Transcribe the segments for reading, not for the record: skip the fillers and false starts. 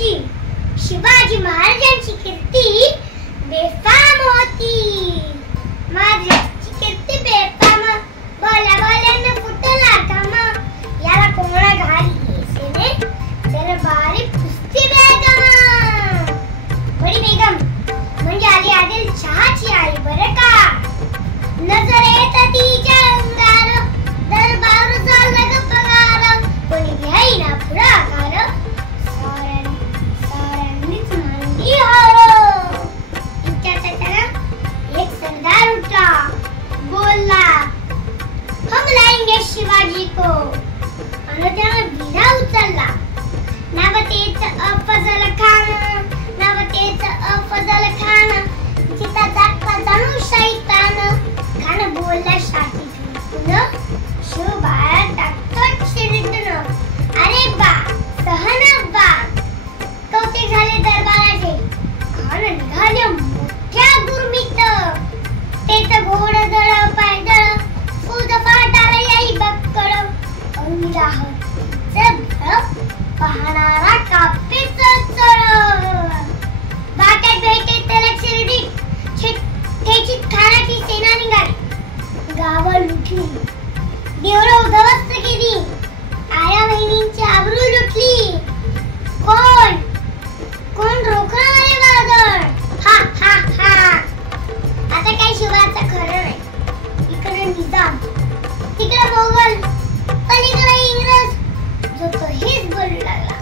महाराजांची शिवाजी महाराजांची कीर्ती बेफाम होती. महाराजांची कीर्ती बेफाम, बोल्या बोल्यानं फुटला घाम. याला कोणा घाली सेने दरबारी पुस्ती बेगम. बडी बेगम म्हणजे आली आदिल शहाची आई बरं का. नजर येत तिच्या अंगार, दरबार झाला ग पगार. कोणी घ्यायना पुढाकार, साऱ्यांनीच मानली हार. एक सरदार उठला, बोलला हम लाएंगे शिवाजी को. आणि त्याने विडा उचलला. नवतेच अफजल खान, नवतेच अफजल खान. जिताचा जाणू शैतान. खान बोलला शाठी झुकून, शिवबाळा टाकतो शिरीतून. अरे बा सहन बा. कौतिक झाले दरबाराचे. खान निघाले मोठ्या गुरमीत. तेच घोड दळ पायदळ, फुद फाटाला याई बक्कळ. पाहणारा कापेच चळ. बाट्यात भेटे त्याला शिर्डी, ठेचीत खानाची सेना निघाली. गाव लुटली, देवळं उद्ध्वस्त केली. आया बहिणींची आबरू लुटली. कोण कोण रोखणार आहे वादळ. हा हा हा. आता काही शिवाचं खरं नाही. इकडे निजाम, तिकडे मोगल, पलीकडे इंग्रज. जो तो हेच बोलू लागला.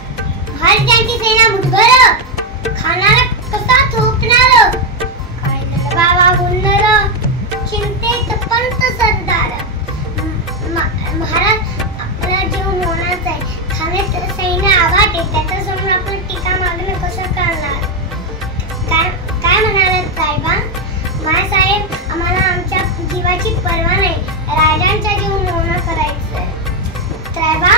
महाराजांची सेना मुठभर, खानाला कसा थोपणार. काय झालं बाबा बोलणार. चिंतेत पंत सरदार. महाराज आपला जीव मोनाचा आहे. खाण्याचं सैन्य आवाटे, त्याच्या समोर आपण टीका मागणं कसं करणार. काय म्हणालात साहेबा. मासाहेब आम्हाला आमच्या जीवाची पर्वा नाही. राजांचा जीव मोना करायचंय. साहेबा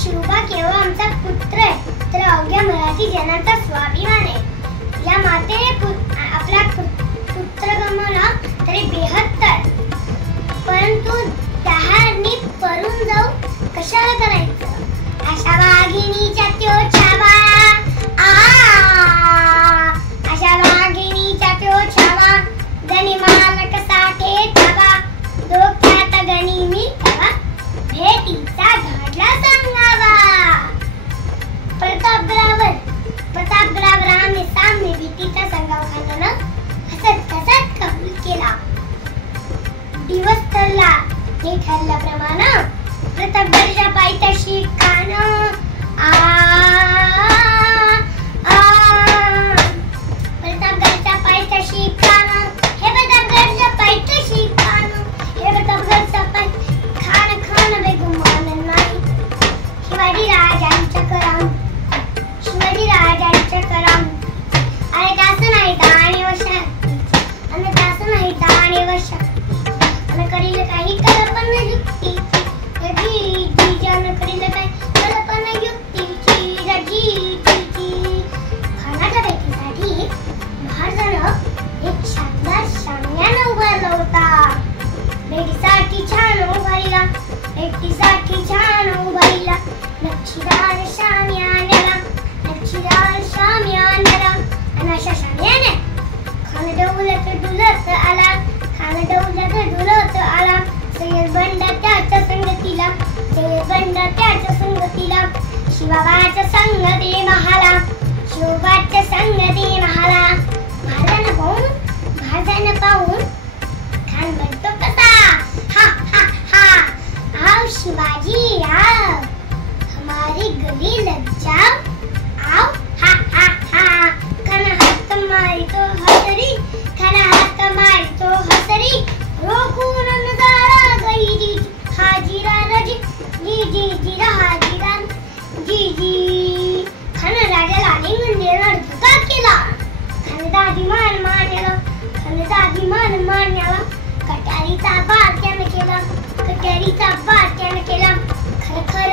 शिवबा केवळ आमचा पुत्र आहे, तर अवघ्या मराठी जनाचा स्वाभिमान आहे. या मातेने आपला पुत्र गमावला तरी बेहत्तर. परंतु दहानी परून जाऊ कशाला करायचं. अशा वाघिणीच्या त्यो छावा. अशा वाघिणीच्या त्यो छावा. गणी मालक साठे छावा. डोक्यात गणी मी छावा. भेटीचा घडला सांगावा. प्रतापगडावर आम्ही सामने भीतीचा संगाव खाताना हसत हसत कबूल केला. दिवस ठरला. हे ठरल्याप्रमाणे प्रतापगडच्या पायथ्याशी खान. प्रतापगडच्या पायथ्याशी खान. हे प्रतापगडच्या पायथ्याशी खान. हे प्रतापगडचा खान खान बेगुमान नाही. शिवाजी राजांच्या कराम. शिवाजी राजांच्या कराम. अरे तास नाही दाणे वशा. आणि तास नाही दाणे वशा. आणि करील काही कल्पना युक्ती. जी जन करील काही कल्पना युक्तीची. खानाच्या भेटीसाठी महाराजानं एक शानदार शामियाना उभारला होता. भेटीसाठी छान उभारला. भेटीसाठी छान उभारला. नक्षीदार शामियाना. नक्षीदार शामियाना. आणि अशा शामियाना खान डौलत डुलत आला. खान डौलत डुलत आला. सय्यद बंड त्याच्या संगतीला. सय्यद बंड त्याच्या संगतीला. शिवबाच्या संगती महाला. शिवबाच्या संगती महाला. महाराजांना पाहून खान म्हणतो कसा. हा हा हा. आओ शिवाजी आओ. हमारी गली लग जाओ. आओ हा हा हा. खान हात मारितो हसरी. खान हात मारितो हसरी. रोखून नजारा गई हाजीरा रजी. जी जी जी हाजीरा जी जी. खान राजाला आलिंगन देणार धुका केला. खानचा अभिमान मानला. खानचा अभिमान मानला. कट्यारीचा बार त्याने केला. कट्यारीचा बार त्याने केला. खर खर